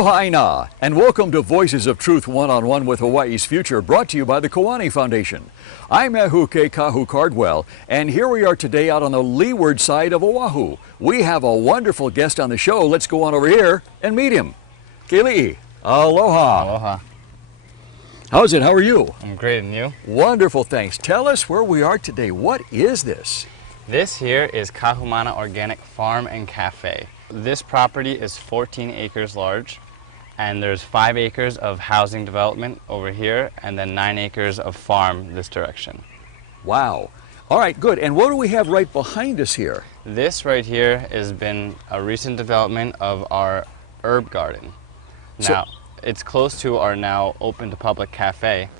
Aloha Aina, and welcome to Voices of Truth One-on-One with Hawaii's Future, brought to you by the Kiwani Foundation. I'm Ehuke Kahu Cardwell, and here we are today out on the leeward side of Oahu. We have a wonderful guest on the show. Let's go on over here and meet him. Keli, aloha. Aloha. How's it? How are you? I'm great, and you? Wonderful, thanks. Tell us where we are today. What is this? This here is Kahumana Organic Farm and Cafe. This property is 14 acres large, and there's 5 acres of housing development over here, and then 9 acres of farm this direction. Wow. All right, good. And what do we have right behind us here? This right here has been a recent development of our herb garden. Now, it's close to our now open to public cafe,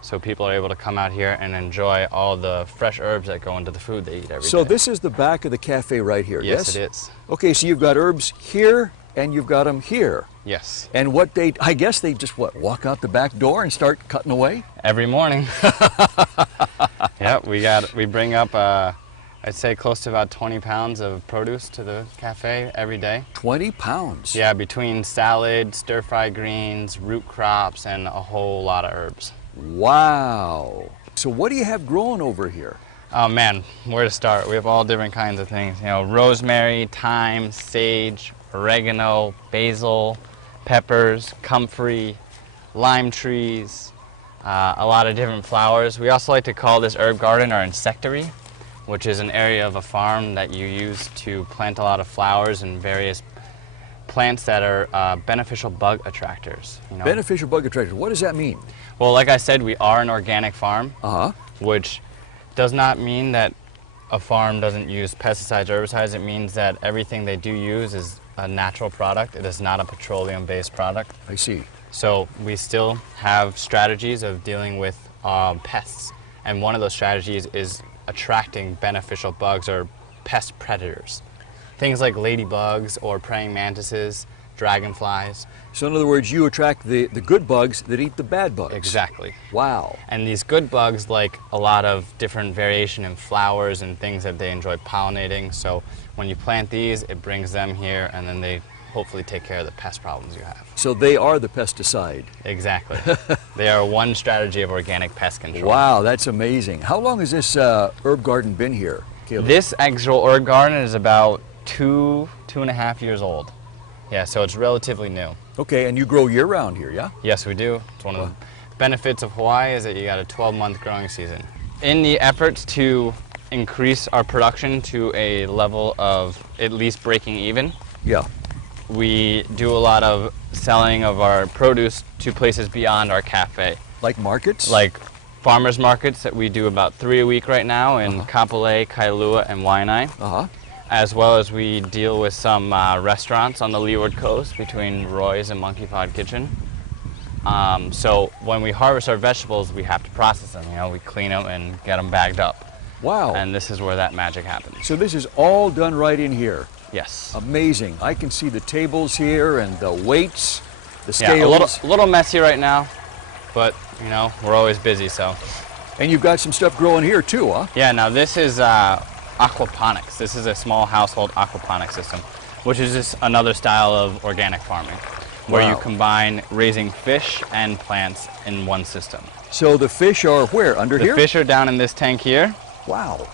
so people are able to come out here and enjoy all the fresh herbs that go into the food they eat every day. So this is the back of the cafe right here, yes? Yes, it is. Okay, so you've got herbs here and you've got them here. Yes. And I guess they just, walk out the back door and start cutting away? Every morning. Yeah, we bring up, I'd say close to about 20 pounds of produce to the cafe every day. 20 pounds? Yeah, between salad, stir-fried greens, root crops, and a whole lot of herbs. Wow. So what do you have growing over here? Oh man, where to start? We have all different kinds of things. You know, rosemary, thyme, sage, oregano, basil, peppers, comfrey, lime trees, a lot of different flowers. We also like to call this herb garden our insectary, which is an area of a farm that you use to plant a lot of flowers and various plants that are beneficial bug attractors. You know? Beneficial bug attractors. What does that mean? Well, like I said, we are an organic farm, which does not mean that a farm doesn't use pesticides, herbicides. It means that everything they do use is a natural product. It is not a petroleum-based product. I see. So we still have strategies of dealing with pests, and one of those strategies is attracting beneficial bugs or pest predators. Things like ladybugs or praying mantises, dragonflies. So in other words, you attract the good bugs that eat the bad bugs. Exactly. Wow. And these good bugs like a lot of different variation in flowers and things that they enjoy pollinating. So when you plant these, it brings them here, and then they hopefully take care of the pest problems you have. So they are the pesticide. Exactly. They are one strategy of organic pest control. Wow, that's amazing. How long has this herb garden been here, Keli? This actual herb garden is about 2.5 years old. Yeah, so it's relatively new. Okay, and you grow year-round here, yeah? Yes, we do. It's one of the benefits of Hawaii is that you got a 12-month growing season. In the efforts to increase our production to a level of at least breaking even, we do a lot of selling of our produce to places beyond our cafe. Like markets? Like farmers markets that we do about 3 a week right now in Kapolei, Kailua, and Waianae. As well as we deal with some restaurants on the leeward coast between Roy's and Monkey Pod Kitchen. So when we harvest our vegetables, we have to process them. You know, we clean them and get them bagged up. Wow. And this is where that magic happens. So this is all done right in here? Yes. Amazing. I can see the tables here and the weights, the scales. Yeah, a little messy right now, but you know, we're always busy, so. And you've got some stuff growing here too, huh? Yeah, now this is Aquaponics. This is a small household aquaponics system, which is just another style of organic farming, where you combine raising fish and plants in one system. So the fish are where? Under here? The fish are down in this tank here. Wow.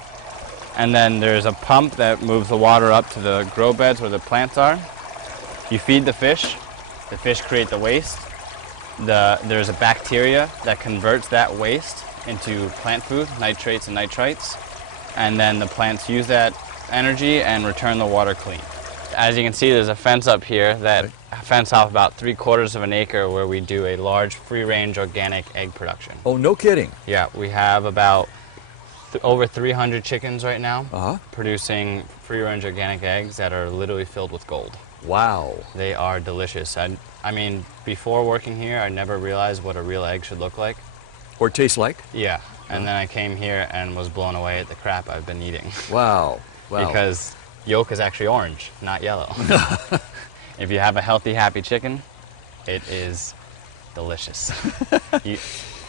And then there's a pump that moves the water up to the grow beds where the plants are. You feed the fish create the waste. There's a bacteria that converts that waste into plant food, nitrates and nitrites. And then the plants use that energy and return the water clean. As you can see, there's a fence up here that fence off about 3/4 of an acre where we do a large free-range organic egg production. Oh, no kidding. Yeah, we have about over 300 chickens right now producing free-range organic eggs that are literally filled with gold. Wow. They are delicious. I mean, before working here, I never realized what a real egg should look like. Or taste like? Yeah. And then I came here and was blown away at the crap I've been eating. Wow. Wow. Because yolk is actually orange, not yellow. If you have a healthy, happy chicken, it is delicious.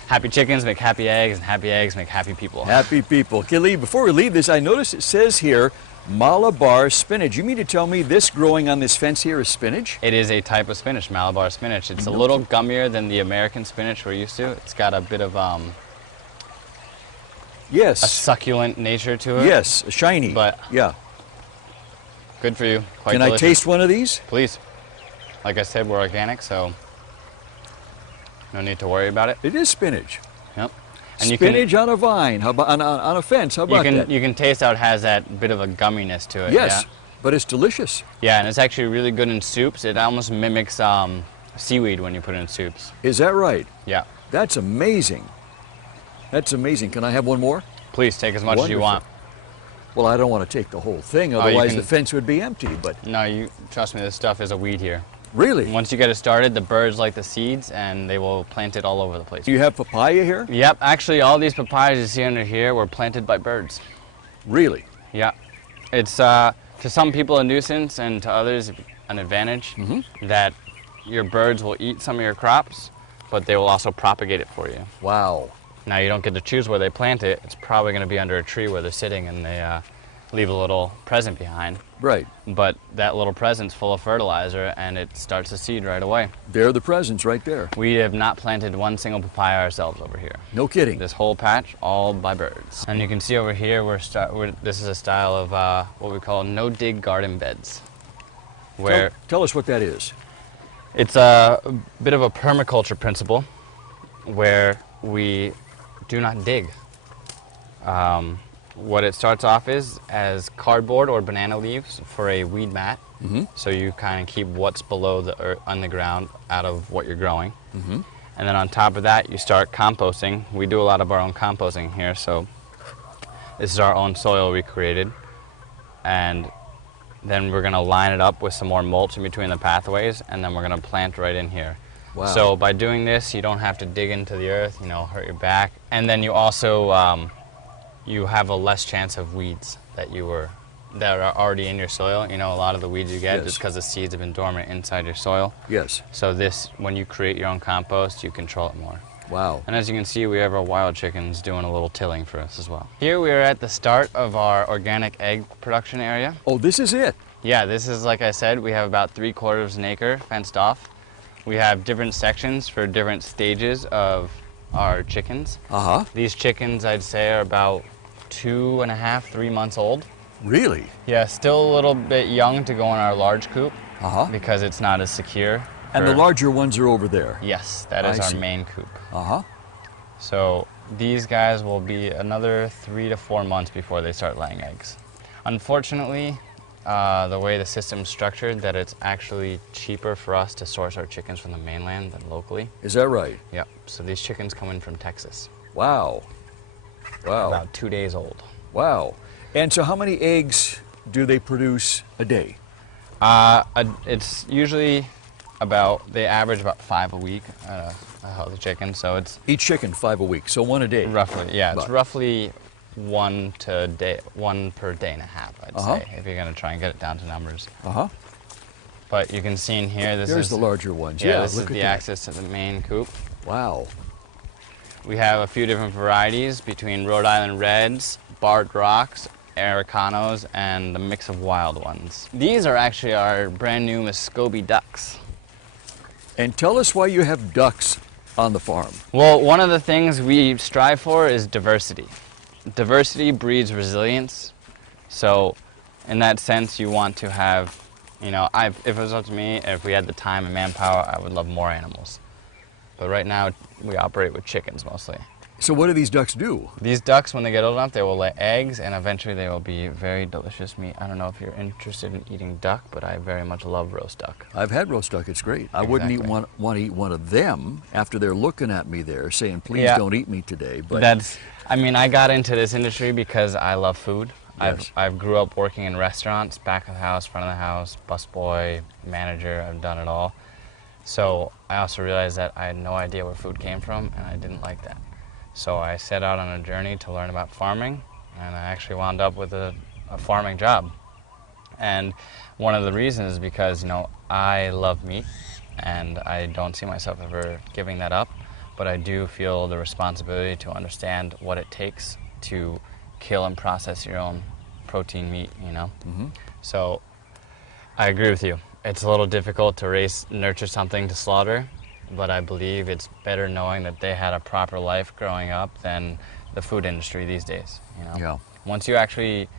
Happy chickens make happy eggs, and happy eggs make happy people. Happy people. Keli, before we leave this, I noticed it says here Malabar spinach. You mean to tell me this growing on this fence here is spinach? It is a type of spinach, Malabar spinach. It's a little gummier than the American spinach we're used to. It's got a bit of Yes. a succulent nature to it. Yes, shiny. But yeah. good for you. Quite Can delicious. I taste one of these? Please. Like I said, we're organic, so no need to worry about it. It is spinach. Yep. Spinach on a vine, how about, on a fence, how about that? You can taste how it has that bit of a gumminess to it. Yes, Yeah? but it's delicious. Yeah, and it's actually really good in soups. It almost mimics seaweed when you put it in soups. Is that right? Yeah. That's amazing. That's amazing. Can I have one more? Please take as much as you want. Well, I don't want to take the whole thing, otherwise can- the fence would be empty, but No, you trust me, this stuff is a weed here. really? Once you get it started, the birds like the seeds and they will plant it all over the place. Do you have papaya here? Yep, actually all these papayas you see under here were planted by birds. Really? Yeah. It's to some people a nuisance and to others an advantage that your birds will eat some of your crops, but they will also propagate it for you. Wow. Now you don't get to choose where they plant it. It's probably going to be under a tree where they're sitting and they leave a little present behind. Right. But that little present's full of fertilizer and it starts to seed right away. There are the presents right there. We have not planted one single papaya ourselves over here. No kidding. This whole patch, all by birds. And you can see over here, this is a style of what we call no-dig garden beds. Where Tell us what that is. it's a bit of a permaculture principle where we do not dig. What it starts off is as cardboard or banana leaves for a weed mat. So you kind of keep what's below the earth, on the ground out of what you're growing. And then on top of that, you start composting. We do a lot of our own composting here, so this is our own soil we created. And then we're gonna line it up with some more mulch in between the pathways, and then we're gonna plant right in here. Wow. So by doing this, you don't have to dig into the earth, hurt your back. And then you also, you have a less chance of weeds that are already in your soil. A lot of the weeds you get is because the seeds have been dormant inside your soil. Yes. So this, when you create your own compost, you control it more. Wow. And as you can see, we have our wild chickens doing a little tilling for us as well. Here we are at the start of our organic egg production area. Oh, this is it? Yeah, this is, like I said, we have about 3/4 acre fenced off. We have different sections for different stages of our chickens. These chickens, I'd say, are about 2.5, 3 months old. Really? Yeah, still a little bit young to go in our large coop because it's not as secure. And the larger ones are over there? Yes, that is I our see. main coop. Uh-huh. So these guys will be another 3 to 4 months before they start laying eggs. Unfortunately, the way the system's structured, that it's actually cheaper for us to source our chickens from the mainland than locally. Is that right? Yep. So these chickens come in from Texas. Wow. Wow. About 2 days old. Wow. And so how many eggs do they produce a day? It's usually they average about 5 a week, a healthy chicken. So it's Each chicken 5 a week, so 1 a day. roughly, yeah, it's But- roughly one per day and a half, I'd say, if you're gonna try and get it down to numbers. Uh-huh. But you can see in here, this There's is the larger ones. yeah, Yeah, this is look at the that. access to the main coop. Wow. We have a few different varieties between Rhode Island Reds, Barred Rocks, Americanos, and a mix of wild ones. These are actually our brand new Muscovy ducks. And tell us why you have ducks on the farm. Well, one of the things we strive for is diversity. Diversity breeds resilience. So in that sense, you want to have, if it was up to me, if we had the time and manpower, I would love more animals. But right now, we operate with chickens mostly. So what do these ducks do? These ducks, when they get old enough, they will lay eggs, and eventually they will be very delicious meat. I don't know if you're interested in eating duck, but I very much love roast duck. I've had roast duck, it's great. I wouldn't want to eat one of them after they're looking at me there saying, please don't eat me today. But I got into this industry because I love food. Yes. I've grew up working in restaurants, back of the house, front of the house, busboy, manager, I've done it all. So I also realized that I had no idea where food came from, and I didn't like that. So I set out on a journey to learn about farming, and I actually wound up with a farming job. And one of the reasons is because, I love meat, and I don't see myself ever giving that up, but I do feel the responsibility to understand what it takes to kill and process your own protein meat, you know. Mm-hmm. So I agree with you. It's a little difficult to nurture something to slaughter, but I believe it's better knowing that they had a proper life growing up than the food industry these days, you know. Yeah. Once you actually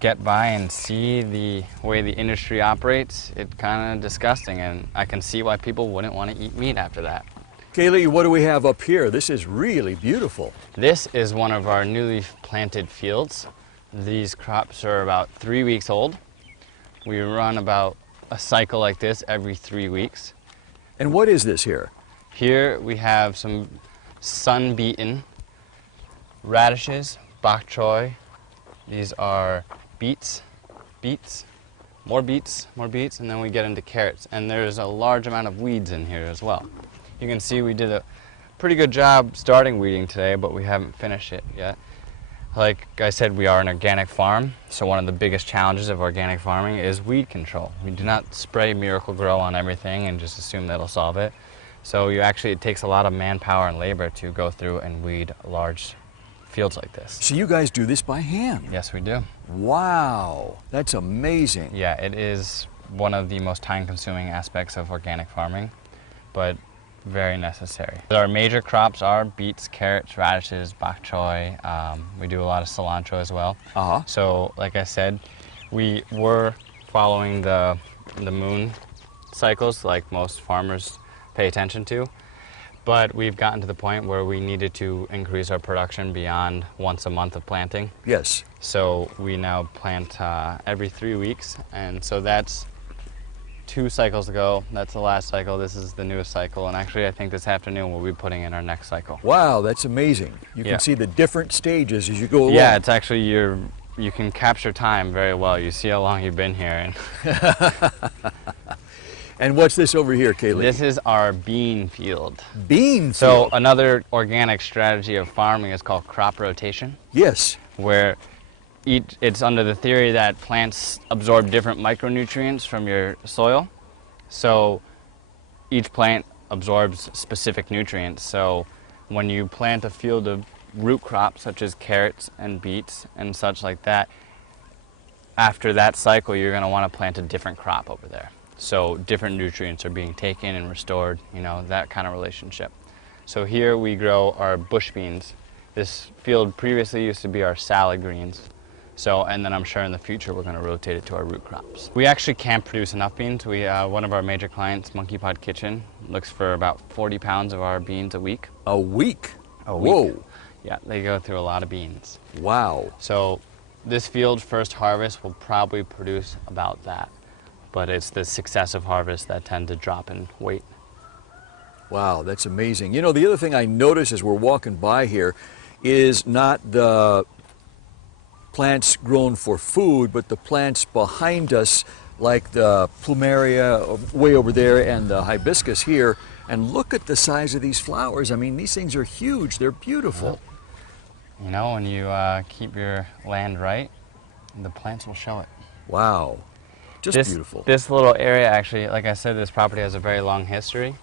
get by and see the way the industry operates, it's kind of disgusting, and I can see why people wouldn't want to eat meat after that. Keli, what do we have up here? This is really beautiful. This is one of our newly planted fields. These crops are about 3 weeks old. We run about a cycle like this every 3 weeks. And what is this here? Here we have some sun-beaten radishes, bok choy. These are beets, more beets, and then we get into carrots. And there's a large amount of weeds in here as well. You can see we did a pretty good job starting weeding today, but we haven't finished it yet. Like I said, we are an organic farm, so one of the biggest challenges of organic farming is weed control. We do not spray Miracle Grow on everything and just assume that'll solve it. So it takes a lot of manpower and labor to go through and weed large fields like this. So you guys do this by hand? Yes, we do. Wow, that's amazing. Yeah, it is one of the most time-consuming aspects of organic farming, but very necessary. Our major crops are beets, carrots, radishes, bok choy. We do a lot of cilantro as well. Uh-huh. So, like I said, we were following the moon cycles like most farmers pay attention to. But we've gotten to the point where we needed to increase our production beyond once a month of planting. Yes. So we now plant every 3 weeks, and so that's 2 cycles ago. That's the last cycle. This is the newest cycle, and actually I think this afternoon we'll be putting in our next cycle. Wow, that's amazing. You can see the different stages as you go along. Yeah, it's actually you can capture time very well. You see how long you've been here. And what's this over here, Keli? This is our bean field. Bean field? So another organic strategy of farming is called crop rotation. Yes. Where it's under the theory that plants absorb different micronutrients from your soil. So each plant absorbs specific nutrients. So when you plant a field of root crops such as carrots and beets and such like that, after that cycle you're going to want to plant a different crop over there. So different nutrients are being taken and restored, you know, that kind of relationship. So here we grow our bush beans. This field previously used to be our salad greens. So, and then I'm sure in the future we're going to rotate it to our root crops. We actually can't produce enough beans. One of our major clients, Monkey Pod Kitchen, looks for about 40 pounds of our beans a week. A week? A week. Whoa. Yeah, they go through a lot of beans. Wow. So this field first harvest will probably produce about that. But it's the successive harvests that tend to drop in weight. Wow, that's amazing. You know, the other thing I notice as we're walking by here is not the plants grown for food, but the plants behind us, like the plumeria way over there and the hibiscus here. And look at the size of these flowers. I mean, these things are huge. They're beautiful. You know, when you keep your land right, the plants will show it. Wow. Just beautiful. This little area, actually, like I said, this property has a very long history,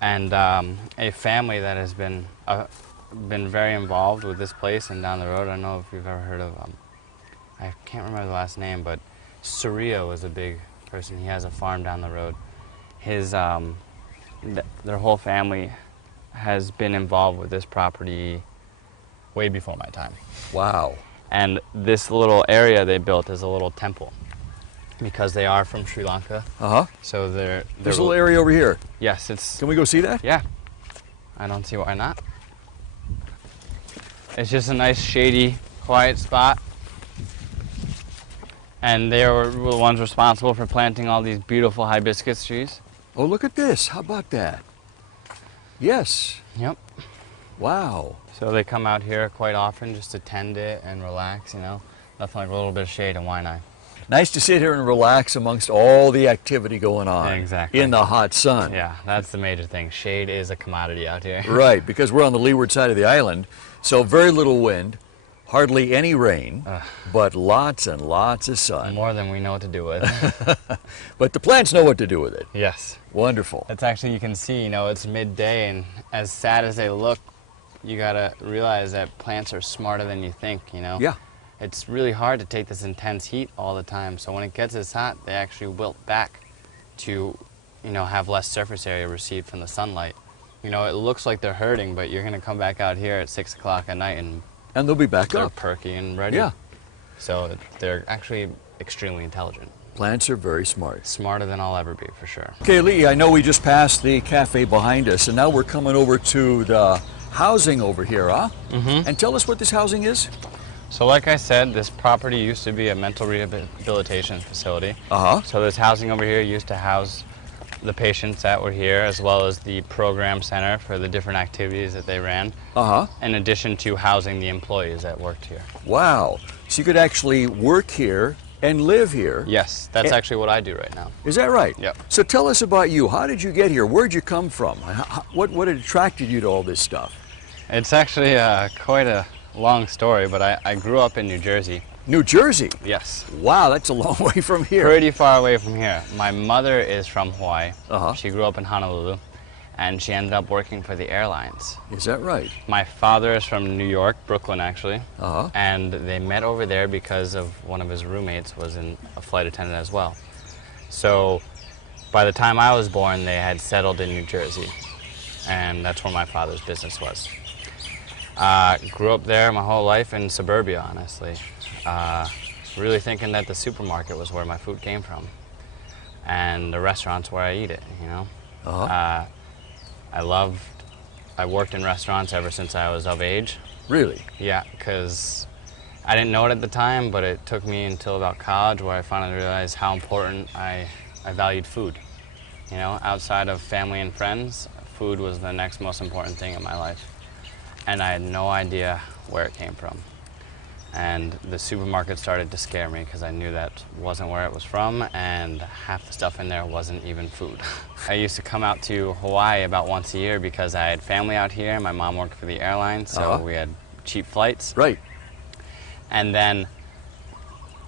and a family that has been very involved with this place and down the road. I don't know if you've ever heard of, I can't remember the last name, but Sureo is a big person. He has a farm down the road. Their whole family has been involved with this property way before my time. Wow. And this little area they built is a little temple, because they are from Sri Lanka. Uh-huh. So they're This little area over here. Yes, it's... Can we go see that? Yeah. I don't see why not. It's just a nice, shady, quiet spot. And they were the ones responsible for planting all these beautiful hibiscus trees. Oh, look at this. How about that? Yes. Yep. Wow. So they come out here quite often just to tend it and relax, you know. Nothing like a little bit of shade and why not? Nice to sit here and relax amongst all the activity going on. Exactly. In the hot sun. Yeah, that's the major thing. Shade is a commodity out here. Right, because we're on the leeward side of the island, so very little wind, hardly any rain, but lots and lots of sun. More than we know what to do with. But the plants know what to do with it. Yes. Wonderful. It's actually, you can see, you know, it's midday, and as sad as they look, you gotta realize that plants are smarter than you think, you know? Yeah. it's really hard to take this intense heat all the time. So when it gets this hot, they actually wilt back to, have less surface area received from the sunlight. It looks like they're hurting, but you're going to come back out here at 6 o'clock at night and they'll be back they're up. perky and ready. Yeah. So they're actually extremely intelligent. Plants are very smart. Smarter than I'll ever be, for sure. Keli, I know we just passed the cafe behind us, and now we're coming over to the housing over here, huh? Mm-hmm. And tell us what this housing is. So like I said, this property used to be a mental rehabilitation facility. Uh-huh. So this housing over here used to house the patients that were here, as well as the program center for the different activities that they ran, Uh-huh. in addition to housing the employees that worked here. Wow. So you could actually work here and live here. Yes, that's actually what I do right now. Is that right? Yep. So tell us about you. How did you get here? Where'd you come from? What attracted you to all this stuff? It's actually quite a long story, but I grew up in New Jersey. New Jersey? Yes. Wow, that's a long way from here. Pretty far away from here. My mother is from Hawaii. Uh-huh. She grew up in Honolulu, and she ended up working for the airlines. Is that right? My father is from New York, Brooklyn actually, Uh-huh. and they met over there because of one of his roommates was a flight attendant as well. So by the time I was born, they had settled in New Jersey, and that's where my father's business was. Grew up there my whole life in suburbia, honestly. Really thinking that the supermarket was where my food came from, and the restaurant's where I eat it, Uh-huh. I worked in restaurants ever since I was of age. Really? Yeah, because I didn't know it at the time, but it took me until about college where I finally realized how important I valued food. Outside of family and friends, food was the next most important thing in my life. And I had no idea where it came from. And the supermarket started to scare me because I knew that wasn't where it was from, and half the stuff in there wasn't even food. I used to come out to Hawaii about once a year because I had family out here. My mom worked for the airlines, so Uh-huh. we had cheap flights. Right. And then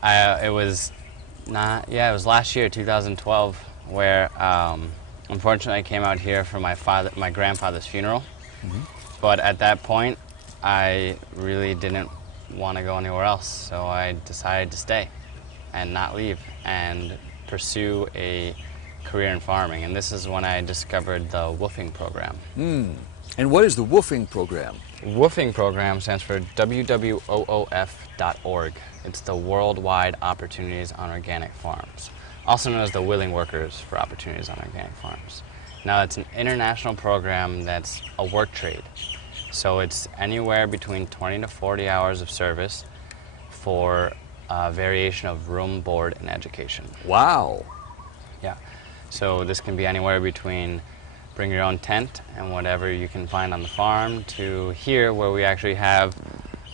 it was last year, 2012, where unfortunately I came out here for my grandfather's funeral. Mm-hmm. But at that point, I really didn't want to go anywhere else, so I decided to stay and not leave and pursue a career in farming. And this is when I discovered the WWOOFing program. And what is the WWOOFing program? WWOOFing program stands for WWOOF.org. It's the Worldwide Opportunities on Organic Farms, also known as the Willing Workers for Opportunities on Organic Farms. Now, it's an international program that's a work trade. So it's anywhere between 20 to 40 hours of service for a variation of room, board, and education. Wow. Yeah. So this can be anywhere between bring your own tent and whatever you can find on the farm to here where we actually have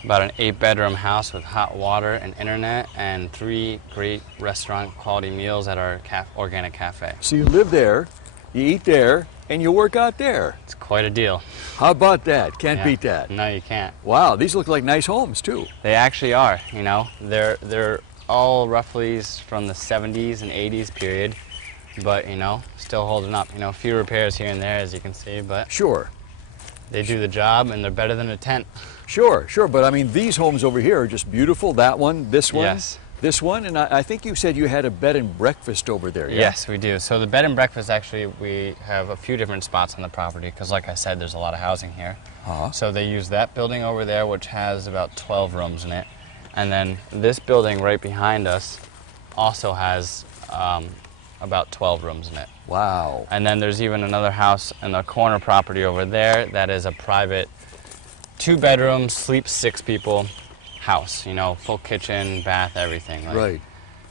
about an 8-bedroom house with hot water and internet and 3 great restaurant quality meals at our organic cafe. So you live there, you eat there, and you work out there. It's quite a deal. How about that? Can't beat that. No, you can't. Wow, these look like nice homes too. They actually are, They're all roughly from the 70s and 80s period, but, still holding up. A few repairs here and there, as you can see, but Sure. they do the job and they're better than a tent. Sure, but I mean, these homes over here are just beautiful. That one, this one, Yes. this one, and I think you said you had a bed and breakfast over there, yeah? Yes, we do. So the bed and breakfast, actually, we have a few different spots on the property because, like I said, there's a lot of housing here. Uh-huh. So they use that building over there, which has about 12 rooms in it. And then this building right behind us also has about 12 rooms in it. Wow. And then there's even another house in the corner property over there that is a private 2-bedroom, sleeps 6 people house, full kitchen, bath, everything. Right.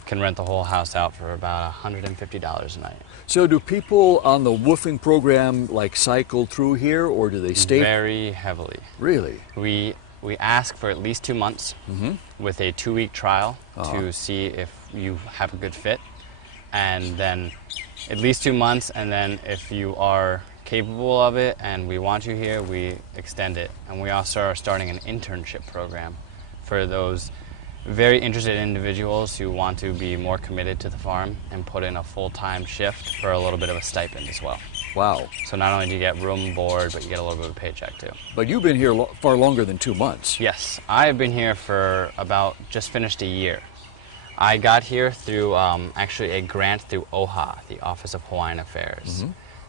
Can rent the whole house out for about $150 a night. So do people on the WWOOFing program cycle through here, or do they stay? Very heavily. Really? We ask for at least 2 months with a 2-week trial to see if you have a good fit, and then at least 2 months, and then if you are capable of it and we want you here, we extend it. And we also are starting an internship program for those very interested individuals who want to be more committed to the farm and put in a full-time shift for a little bit of a stipend as well. Wow. So not only do you get room, board, but you get a little bit of a paycheck too. But you've been here far longer than 2 months. Yes, I've been here for about just finished a year. I got here through actually a grant through OHA, the Office of Hawaiian Affairs.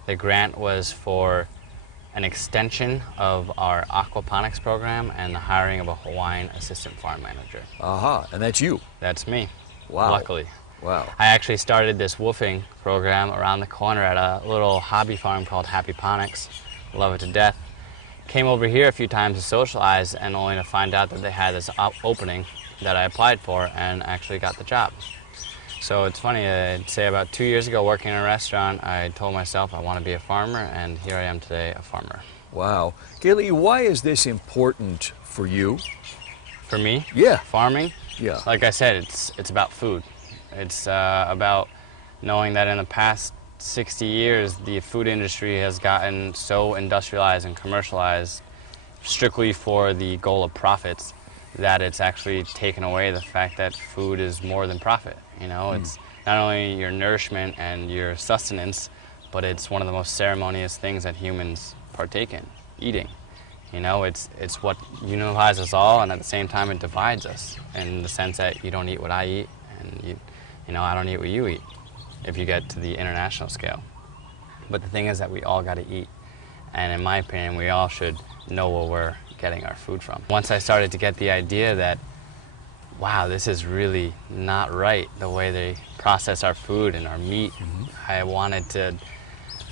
The grant was for an extension of our aquaponics program and the hiring of a Hawaiian assistant farm manager. Aha, and that's you. That's me. Wow. Luckily. Wow. I actually started this woofing program around the corner at a little hobby farm called Aquaponics. Love it to death. Came over here a few times to socialize and only to find out that they had this opening that I applied for and actually got the job. So it's funny, I'd say about 2 years ago working in a restaurant, I told myself I want to be a farmer, and here I am today, a farmer. Wow. Keli, why is this important for you? For me? Yeah. Farming? Yeah. Like I said, it's about food. It's about knowing that in the past 60 years, the food industry has gotten so industrialized and commercialized strictly for the goal of profits that it's actually taken away the fact that food is more than profit. You know, it's not only your nourishment and your sustenance, but it's one of the most ceremonious things that humans partake in, eating. You know, it's what unifies us all, and at the same time it divides us in the sense that you don't eat what I eat, and you know, I don't eat what you eat, if you get to the international scale. But the thing is that we all got to eat, and in my opinion, we all should know where we're getting our food from. Once I started to get the idea that, wow, this is really not right, the way they process our food and our meat, I wanted to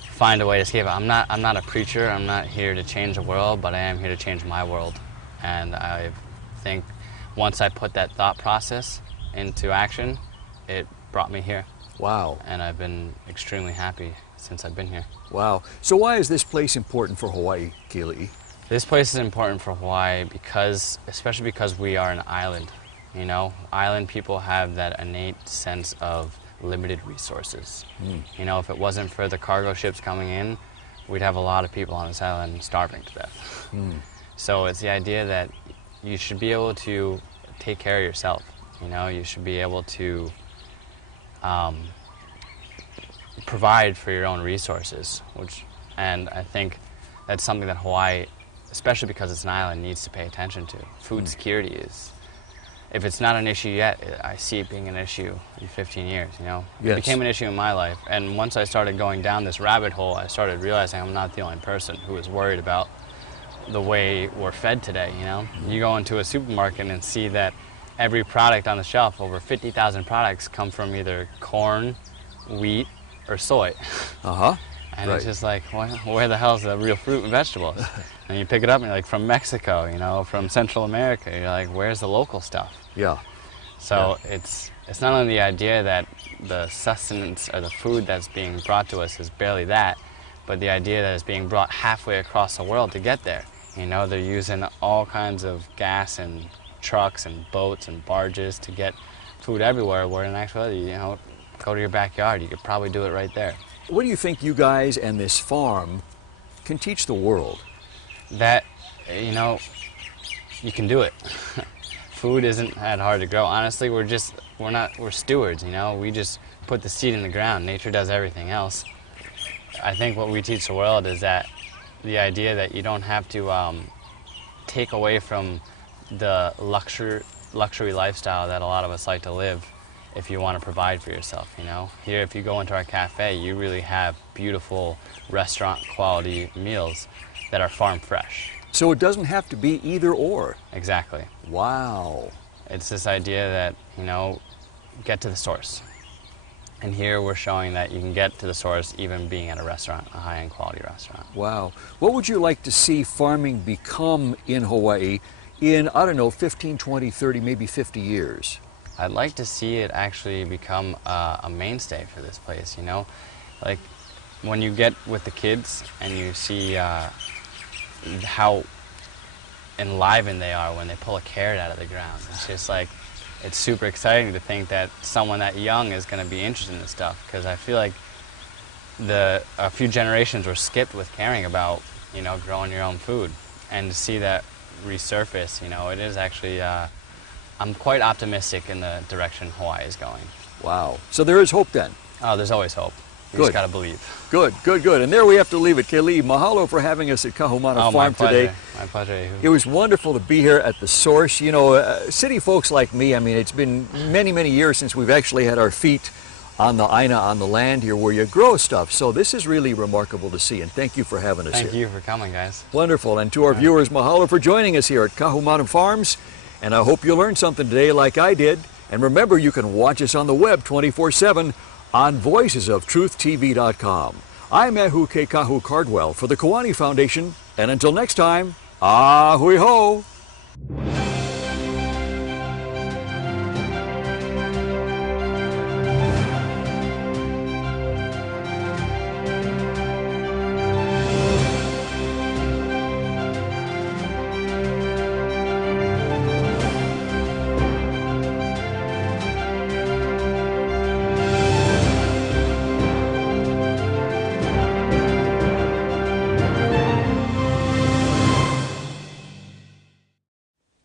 find a way to escape it. I'm not a preacher, I'm not here to change the world, but I am here to change my world. And I think once I put that thought process into action, it brought me here. Wow. And I've been extremely happy since I've been here. Wow. So why is this place important for Hawaii, Keli? This place is important for Hawaii because, especially because we are an island. You know, island people have that innate sense of limited resources. You know, if it wasn't for the cargo ships coming in, we'd have a lot of people on this island starving to death. So it's the idea that you should be able to take care of yourself. You know, you should be able to provide for your own resources, and I think that's something that Hawaii, especially because it's an island, needs to pay attention to. Food security is, if it's not an issue yet, I see it being an issue in 15 years, you know? Yes. It became an issue in my life, and once I started going down this rabbit hole, I started realizing I'm not the only person who is worried about the way we're fed today, you know? You go into a supermarket and see that every product on the shelf, over 50,000 products, come from either corn, wheat, or soy. And it's just like, where the hell is the real fruit and vegetables? And you pick it up and you're like, from Mexico, you know, from Central America. You're like, where's the local stuff? Yeah. So it's not only the idea that the sustenance or the food that's being brought to us is barely that, but the idea that it's being brought halfway across the world to get there. You know, they're using all kinds of gas and trucks and boats and barges to get food everywhere, where in actuality, you know, go to your backyard, you could probably do it right there. What do you think you guys and this farm can teach the world? That, you know, you can do it. Food isn't that hard to grow. Honestly, we're stewards, you know? We just put the seed in the ground. Nature does everything else. I think what we teach the world is that the idea that you don't have to take away from the luxury lifestyle that a lot of us like to live if you want to provide for yourself, you know? Here, if you go into our cafe, you really have beautiful restaurant quality meals that are farm fresh. So it doesn't have to be either or. Exactly. Wow. It's this idea that, you know, get to the source. And here we're showing that you can get to the source even being at a restaurant, a high-end quality restaurant. Wow. What would you like to see farming become in Hawaii in, I don't know, 15, 20, 30, maybe 50 years? I'd like to see it actually become a mainstay for this place, you know? Like, when you get with the kids and you see how enlivened they are when they pull a carrot out of the ground, it's just like, it's super exciting to think that someone that young is going to be interested in this stuff, because I feel like a few generations were skipped with caring about, you know, growing your own food. And to see that resurface, you know, it is actually, I'm quite optimistic in the direction Hawaii is going. Wow. So there is hope then? Oh, there's always hope. You Good. just got to believe. Good, good, good. And there we have to leave it. Keli, mahalo for having us at Kahumana Farm today. My pleasure. It was wonderful to be here at the source. You know, city folks like me, I mean, it's been many, many years since we've actually had our feet on the Aina, on the land here where you grow stuff. So this is really remarkable to see, and thank you for having us here. Thank you for coming, guys. Wonderful. And to our viewers, mahalo for joining us here at Kahumana Farms. And I hope you learned something today like I did. And remember, you can watch us on the web 24/7 on voicesoftruth.tv.com. I'm Ehuke Kahu Cardwell for the Kewanee Foundation, and until next time, ahui ho!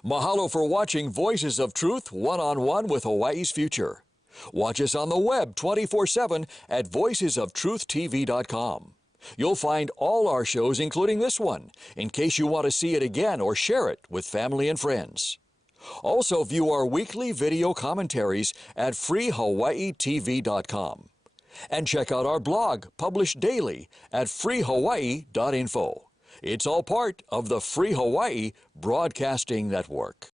Mahalo for watching Voices of Truth one-on-one with Hawaii's Future. Watch us on the web 24/7 at voicesoftruth.tv.com. You'll find all our shows, including this one, in case you want to see it again or share it with family and friends. Also view our weekly video commentaries at freehawaiitv.com. And check out our blog, published daily, at freehawaii.info. It's all part of the Free Hawaii Broadcasting Network.